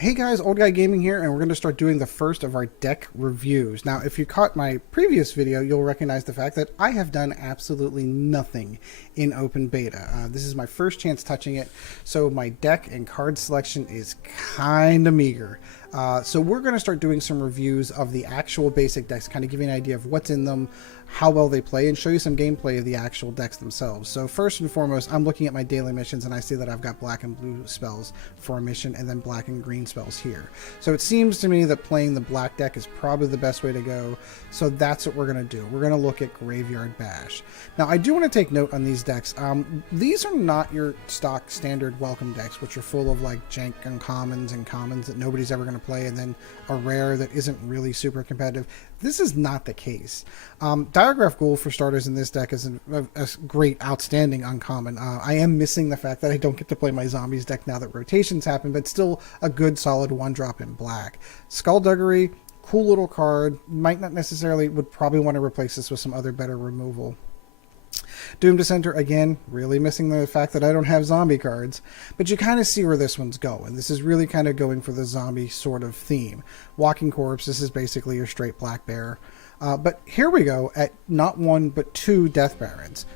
Hey guys, Old Guy Gaming here, and we're going to start doing the first of our deck reviews. Now, if you caught my previous video, you'll recognize the fact that I have done absolutely nothing in open beta. This is my first chance touching it, so my deck and card selection is kind of meager. So we're going to start doing some reviews of the actual basic decks, kind of give you an idea of what's in them, how well they play, and show you some gameplay of the actual decks themselves. So first and foremost, I'm looking at my daily missions, and I see that I've got black and blue spells for a mission, and then black and green spells here. So it seems to me that playing the black deck is probably the best way to go. So that's what we're going to do. We're going to look at Graveyard Bash. Now, I do want to take note on these decks. These are not your stock standard welcome decks, which are full of like jank uncommons and commons that nobody's ever going to play, and then a rare that isn't really super competitive. This is not the case. Diregraf Ghoul, for starters, in this deck is a great, outstanding uncommon. I am missing the fact that I don't get to play my zombies deck now that rotations happen, but still a good, solid one-drop in black. Skulduggery, cool little card. Might not necessarily, would probably want to replace this with some other better removal. Doomed Dissenter, again, really missing the fact that I don't have zombie cards, but you kind of see where this one's going. This is really kind of going for the zombie sort of theme. Walking Corpse, this is basically your straight black bear. But here we go at not one, but two Death Barons.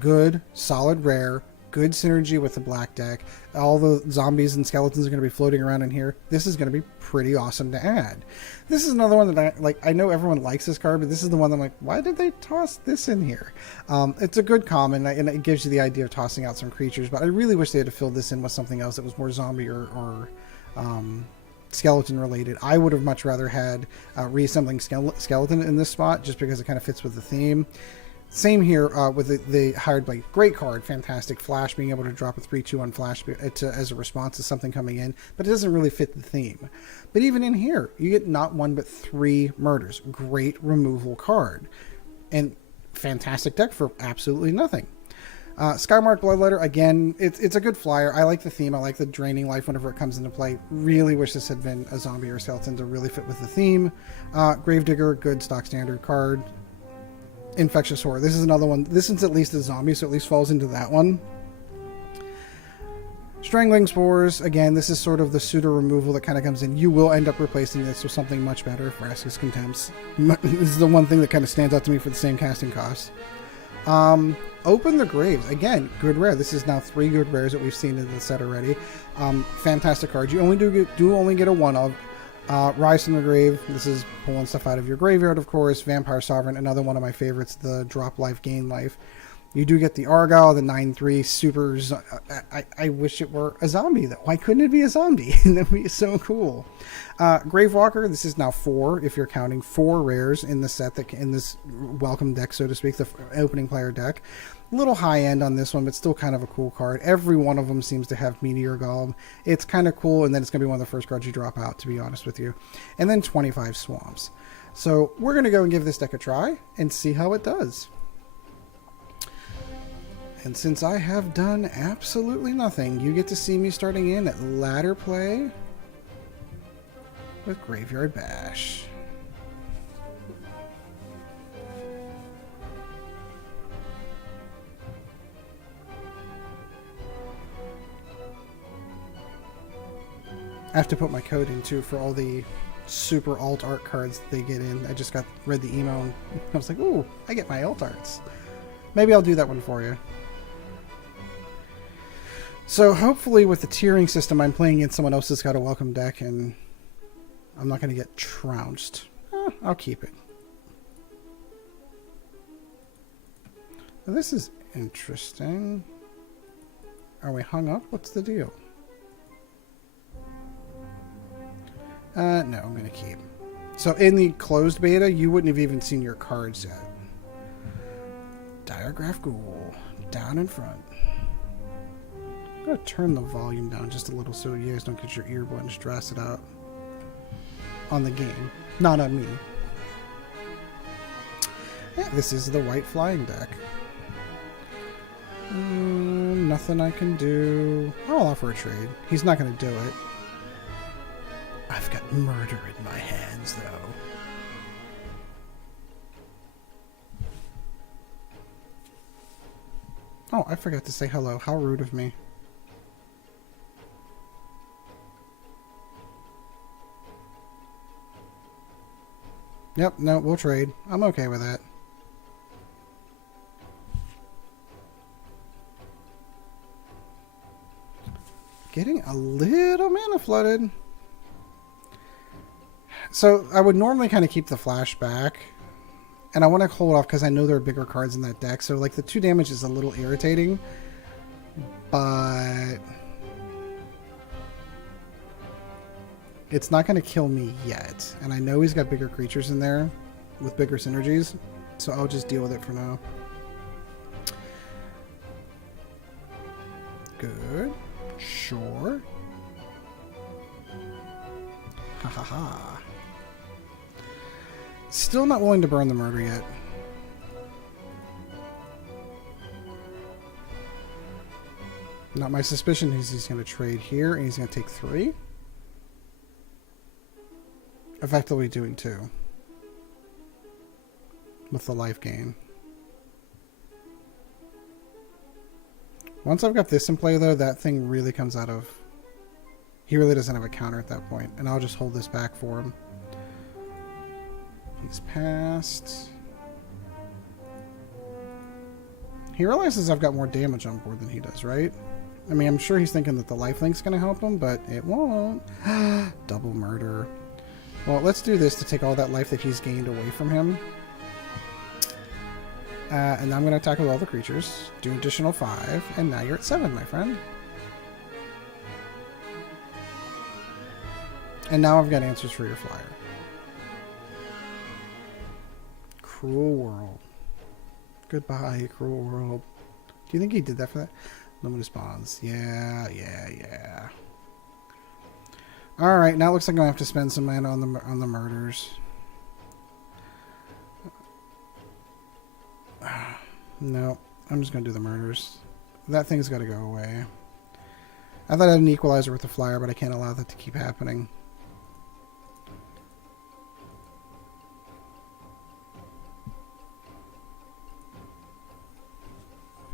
Good, solid rare, good synergy with the black deck. All the zombies and skeletons are going to be floating around in here. This is going to be pretty awesome to add. This is another one that I know everyone likes this card, but this is the one that I'm like, why did they toss this in here? It's a good common, and it gives you the idea of tossing out some creatures, but I really wish they had filled this in with something else that was more zombie or skeleton related. I would have much rather had reassembling skeleton in this spot, just because it kind of fits with the theme. Same here with the Hired Blade. Great card, fantastic. Flash, being able to drop a 3/2 on Flash as a response to something coming in, but it doesn't really fit the theme. But even in here, you get not one but 3 murders. Great removal card. And fantastic deck for absolutely nothing. Skymarch Bloodletter, again, it's a good flyer. I like the theme. I like the draining life whenever it comes into play. Really wish this had been a zombie or skeleton to really fit with the theme. Gravedigger, good stock standard card. Infectious Horror. This is another one. This is at least a zombie, so at least falls into that one. Strangling Spores. Again, this is sort of the pseudo removal that kind of comes in. You will end up replacing this with something much better. Vraska's Contempts. This is the one thing that kind of stands out to me for the same casting cost. Open the Graves. Again, good rare. This is now 3 good rares that we've seen in the set already. Fantastic cards. You only do only get a one of. Rise from the Grave, this is pulling stuff out of your graveyard, of course. Vampire Sovereign, another one of my favorites, the drop life, gain life. You do get the Yargle, the 9/3 super. I wish it were a zombie, though. Why couldn't it be a zombie? That would be so cool. Gravewaker, this is now 4, if you're counting 4 rares in the set, in this welcome deck, so to speak, the opening player deck. A little high end on this one, but still kind of a cool card. Every one of them seems to have Meteor Golem. It's kind of cool, and then it's going to be one of the first cards you drop out, to be honest with you. And then 25 Swamps. So we're going to go and give this deck a try and see how it does. And since I have done absolutely nothing, you get to see me starting in at ladder play with Graveyard Bash. I have to put my code in too for all the super alt art cards that they get in. I just read the email and I was like, ooh, I get my alt arts. Maybe I'll do that one for you. So hopefully with the tiering system, I'm playing against someone else that's got a welcome deck and I'm not going to get trounced. I'll keep it. Now, this is interesting. Are we hung up? What's the deal? No, I'm going to keep. So in the closed beta, you wouldn't have even seen your cards yet. Diregraf Ghoul, down in front. I'm going to turn the volume down just a little so you guys don't get your earbuds stressed out on the game. Not on me. Yeah, this is the white flying deck. Nothing I can do. I'll offer a trade. He's not going to do it. I've got murder in my hands, though. Oh, I forgot to say hello. How rude of me. Yep, no, we'll trade. I'm okay with that. Getting a little mana flooded. So I would normally kind of keep the flash back. And I want to hold off because I know there are bigger cards in that deck. So like the 2 damage is a little irritating. But it's not going to kill me yet. And I know he's got bigger creatures in there with bigger synergies. So I'll just deal with it for now. Good. Sure. Ha ha ha. Still not willing to burn the murder yet. Not my suspicion is he's going to trade here and he's going to take 3. Effectively doing 2. With the life gain. Once I've got this in play, though, that thing really comes out of... He really doesn't have a counter at that point, and I'll just hold this back for him. He's passed. He realizes I've got more damage on board than he does, right? I mean, I'm sure he's thinking that the lifelink's going to help him, but it won't. Double murder. Well, let's do this to take all that life that he's gained away from him. And now I'm going to attack with all the creatures. Do an additional 5. And now you're at 7, my friend. And now I've got answers for your flyer. Cruel world. Goodbye, cruel world. Do you think he did that for that? Limited spawns. Yeah. Alright, now it looks like I'm going to have to spend some mana on the murders. No, I'm just going to do the murders. That thing's got to go away. I thought I had an equalizer with the flyer, but I can't allow that to keep happening.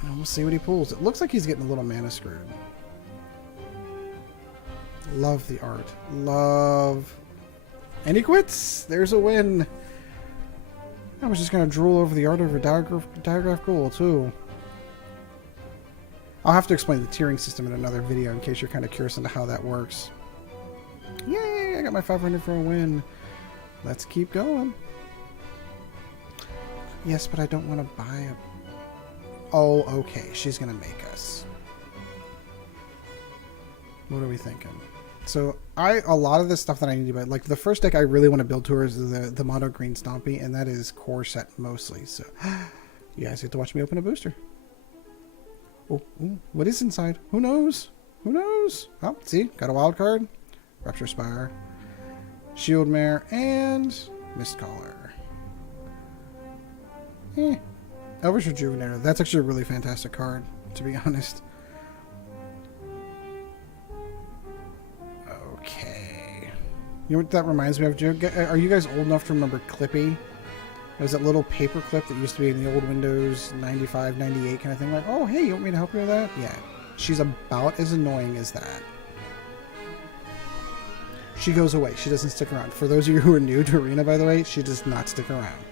And we'll see what he pulls. It looks like he's getting a little mana screwed. Love the art. Love. And he quits! There's a win! I was just going to drool over the art of a Diregraf Ghoul, too. I'll have to explain the tiering system in another video in case you're kind of curious into how that works. Yay! I got my 500 for a win. Let's keep going. Yes, but I don't want to buy a... Oh, okay. She's going to make us. What are we thinking? So, a lot of this stuff that I need to buy, like the first deck I really want to build towards is the Mono Green Stompy, and that is core set mostly. So, you guys get to watch me open a booster. Oh, what is inside? Who knows? Who knows? Oh, see, got a wild card. Rupture Spire, Shield Mare, and Mistcaller. Elvish Rejuvenator. That's actually a really fantastic card, to be honest. Okay. You know what that reminds me of? Are you guys old enough to remember Clippy? It was that little paper clip that used to be in the old Windows 95, 98 kind of thing. Like, oh, hey, you want me to help you with that? Yeah. She's about as annoying as that. She goes away. She doesn't stick around. For those of you who are new to Arena, by the way, she does not stick around.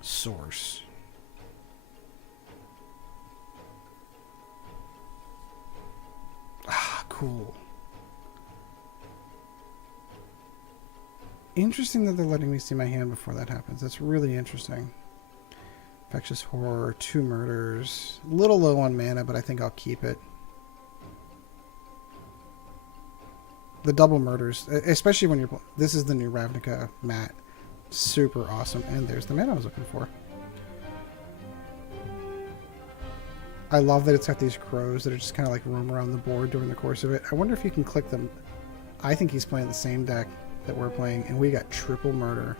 Source. Ah, cool. Interesting that they're letting me see my hand before that happens. That's really interesting. Infectious Horror, 2 murders. A little low on mana, but I think I'll keep it. The double murders, especially when you're... This is the new Ravnica mat. Super awesome. And there's the mana I was looking for. I love that it's got these crows that are just kind of like roam around the board during the course of it. I wonder if you can click them. I think he's playing the same deck that we're playing, and we got triple murder.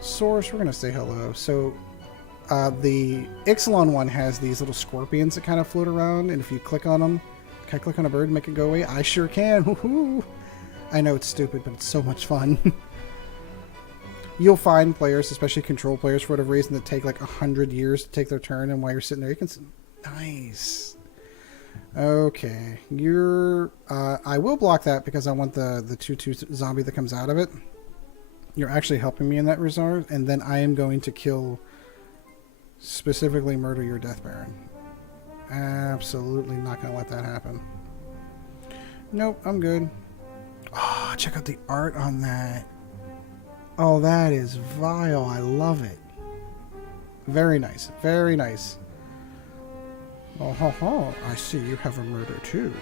Source, we're going to say hello. So, the Ixalan one has these little scorpions that kind of float around, and if you click on them, can I click on a bird and make it go away? I sure can. Woohoo! I know it's stupid, but it's so much fun. You'll find players, especially control players, for whatever reason, that take like 100 years to take their turn, and while you're sitting there, you can... Nice. Okay, you're. I will block that because I want the 2/2 zombie that comes out of it. You're actually helping me in that regard, and then I am going to kill, specifically murder your Death Baron. Absolutely not going to let that happen. Nope, I'm good. Oh, check out the art on that. Oh, that is vile. I love it. Very nice. Very nice. Oh, ho, ho. I see you have a murder too.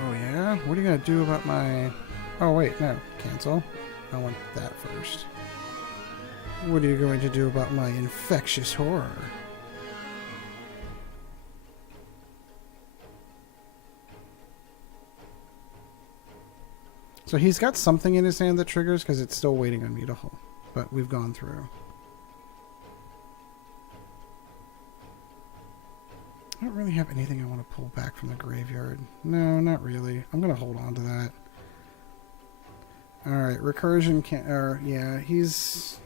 Oh, yeah? What are you going to do about my... Oh, wait, no. Cancel. I want that first. What are you going to do about my Infectious Horror? So he's got something in his hand that triggers because it's still waiting on me to hold. But we've gone through. I don't really have anything I want to pull back from the graveyard. No, not really. I'm going to hold on to that. Alright, recursion can't... yeah, he's...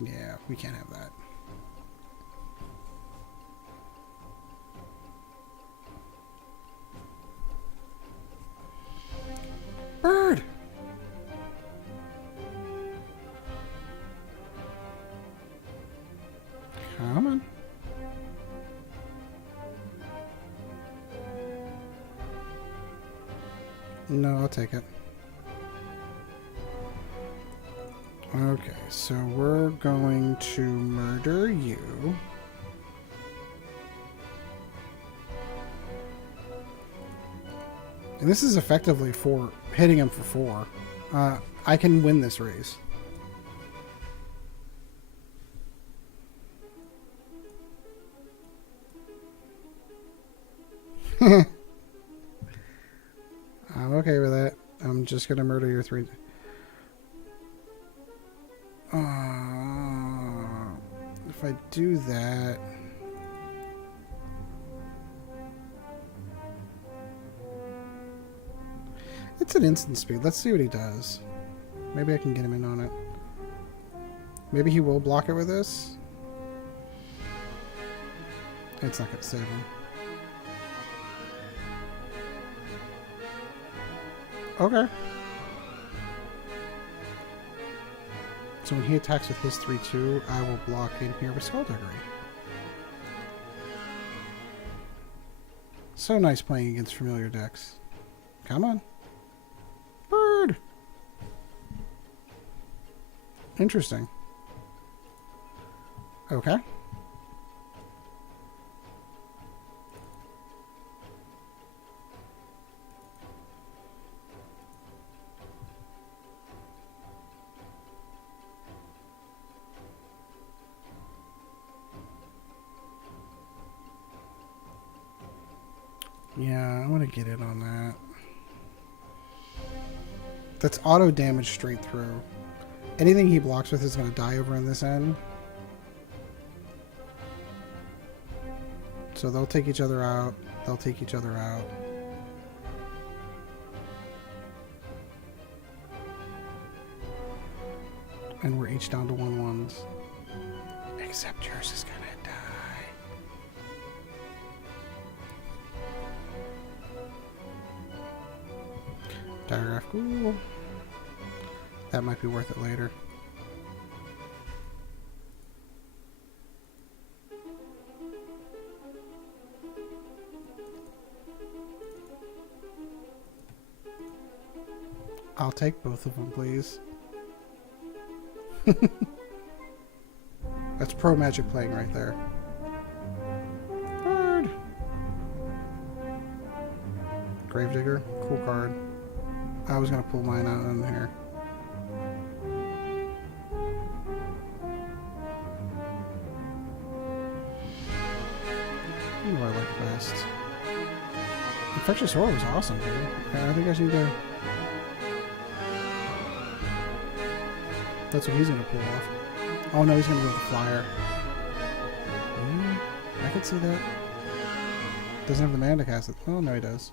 Yeah, we can't have that. Bird! Come on. No, I'll take it. Okay, so we're going to murder you. And this is effectively for hitting him for 4. I can win this race. I'm okay with that. I'm just gonna murder your 3. If I do that... It's an instant speed. Let's see what he does. Maybe I can get him in on it. Maybe he will block it with this. It's not going to save him. Okay. So when he attacks with his 3/2, I will block in here with Skulduggery. So nice playing against familiar decks. Come on. Bird! Interesting. Okay. Yeah, I want to get in on that. That's auto damage straight through. Anything he blocks with is going to die over on this end. So they'll take each other out. They'll take each other out. And we're each down to 1/1s. Except yours is going to die. Diregraf Ghoul. That might be worth it later. I'll take both of them, please. That's pro Magic playing right there. Bird. Gravedigger, cool card. I was gonna pull mine out in here. What do I like best? Infectious Horror was awesome, dude. I think I should go. That's what he's gonna pull off. Oh no, he's gonna go with the flyer. I could see that. Doesn't have the mana to cast it. Oh no, he does.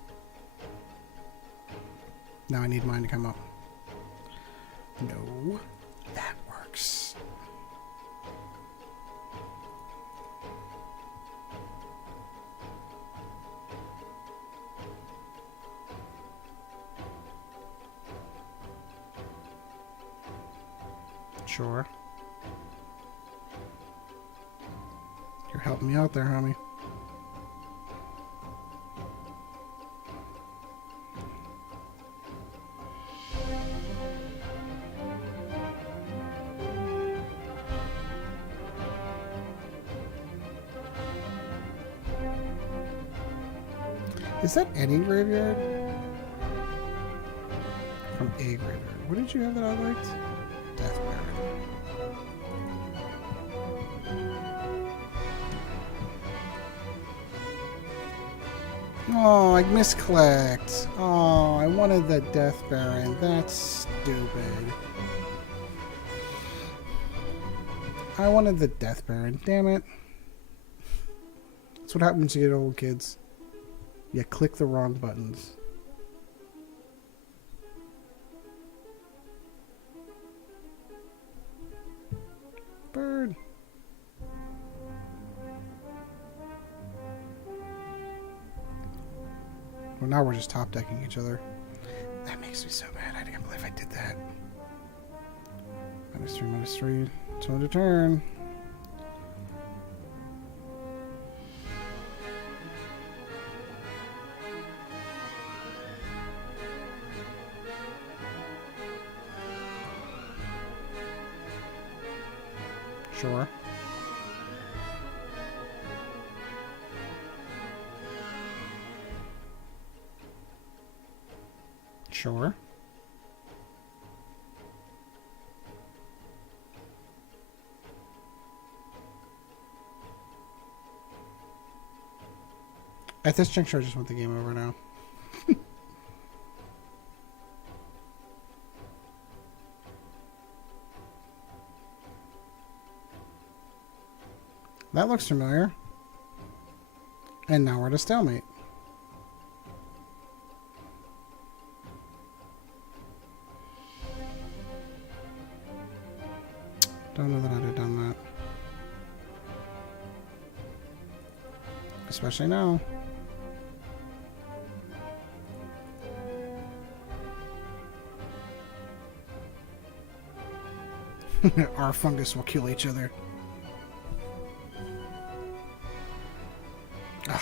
Now I need mine to come up. No, that works. Sure. You're helping me out there, homie. Is that any graveyard? From a graveyard. What did you have that I liked? Death Baron. Oh, I misclicked. Oh, I wanted the Death Baron. That's stupid. I wanted the Death Baron. Damn it. That's what happens when you get old, kids. You click the wrong buttons. Bird. Well, now we're just top decking each other. That makes me so mad. I can't believe I did that. -3, -3. 200 turn. Sure. Sure. At this juncture, I just want the game over now. That looks familiar. And now we're at a stalemate. Don't know that I'd have done that. Especially now. Our fungus will kill each other. Ugh.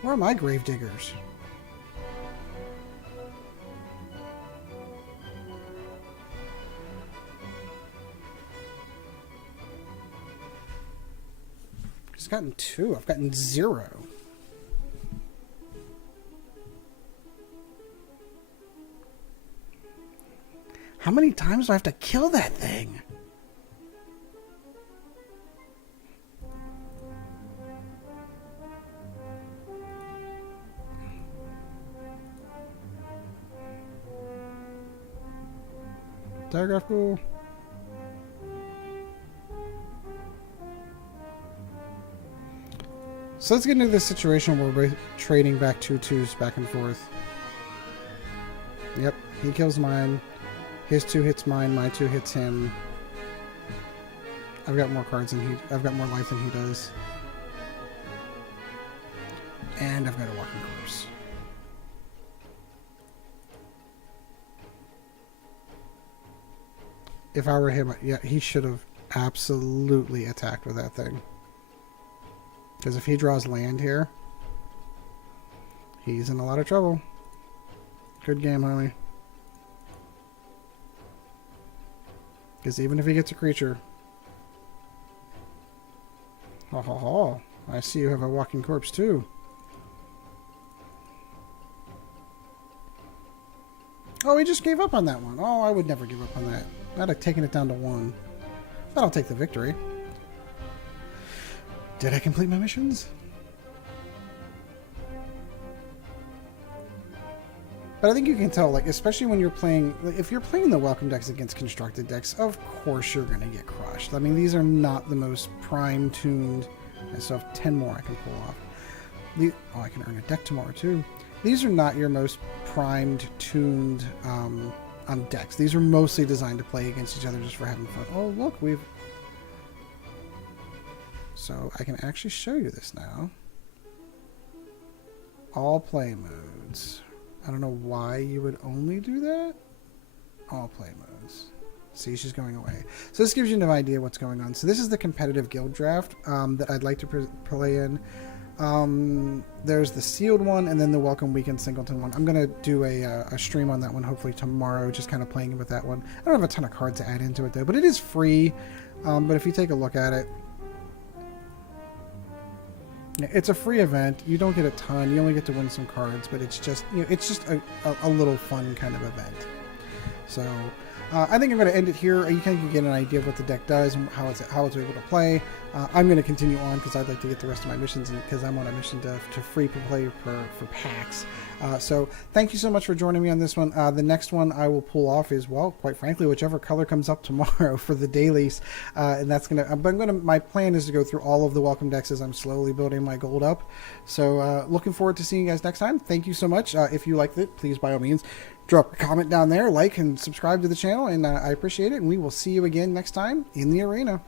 Where are my Gravediggers? He's gotten 2. I've gotten 0. How many times do I have to kill that thing? Diregraf Ghoul. So let's get into this situation where we're trading back 2/2s back and forth. Yep, he kills mine. His 2 hits mine, my 2 hits him. I've got more cards than he... I've got more life than he does. And I've got a walking corpse. If I were him, yeah, he should have absolutely attacked with that thing. Because if he draws land here, he's in a lot of trouble. Good game, homie. Because even if he gets a creature... Ha ha ha. I see you have a walking corpse too. Oh, he just gave up on that one. Oh, I would never give up on that. I'd have taken it down to 1. But I'll take the victory. Did I complete my missions? But I think you can tell, like, especially when you're playing, like, if you're playing the welcome decks against constructed decks, of course you're going to get crushed. I mean, these are not the most prime tuned. I still have 10 more I can pull off. Oh, I can earn a deck tomorrow too. These are not your most primed, tuned decks. These are mostly designed to play against each other just for having fun. Oh, look, we've... So I can actually show you this now. All play modes. I don't know why you would only do that. All play modes. See, she's going away. So this gives you an idea what's going on. So this is the competitive guild draft that I'd like to play in. There's the sealed one, and then the Welcome Weekend Singleton one. I'm going to do a stream on that one hopefully tomorrow, just kind of playing with that one. I don't have a ton of cards to add into it though, but it is free. But if you take a look at it, it's a free event. You don't get a ton. You only get to win some cards, but it's just, you know, it's just a little fun kind of event. So I think I'm going to end it here. You can get an idea of what the deck does and how it's able to play. I'm going to continue on because I'd like to get the rest of my missions, because I'm on a mission to free play for packs. So thank you so much for joining me on this one. The next one I will pull off is, well, quite frankly, whichever color comes up tomorrow for the dailies. And that's my plan is to go through all of the welcome decks as I'm slowly building my gold up. So looking forward to seeing you guys next time. Thank you so much. If you liked it, please by all means drop a comment down there, like and subscribe to the channel, and I appreciate it. And we will see you again next time in the arena.